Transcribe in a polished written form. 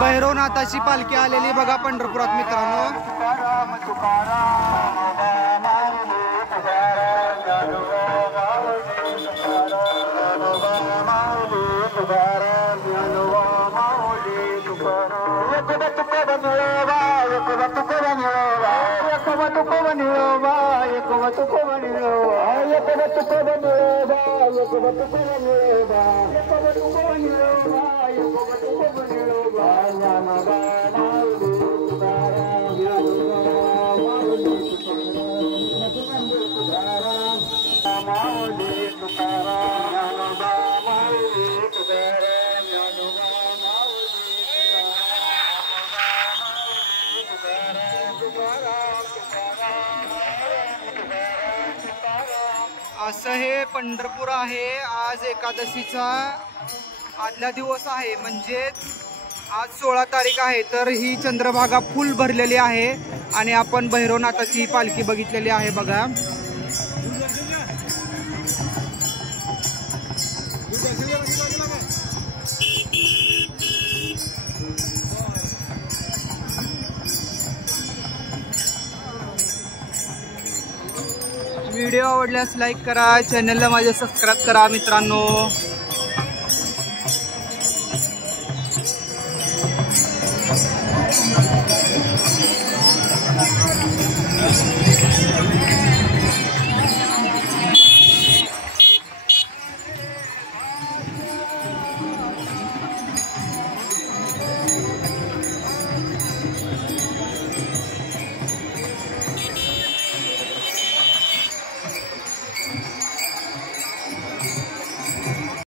भैरवनाथाची पालखी आलेली बघा पंढरपुरात मित्रांनो। असं हे पंढरपूर आहे। आज एकादशीचा आदला दिवस आहे, म्हणजेच आज 16 तारीख आहे। तर ही चंद्रभागा फुल भरलेली आहे आणि आपण भैरवनाथाची पालखी बघितलेली आहे बघा। व्हिडिओ आवडल्यास लाईक करा, चॅनलला माझ्या सबस्क्राईब करा मित्रांनो।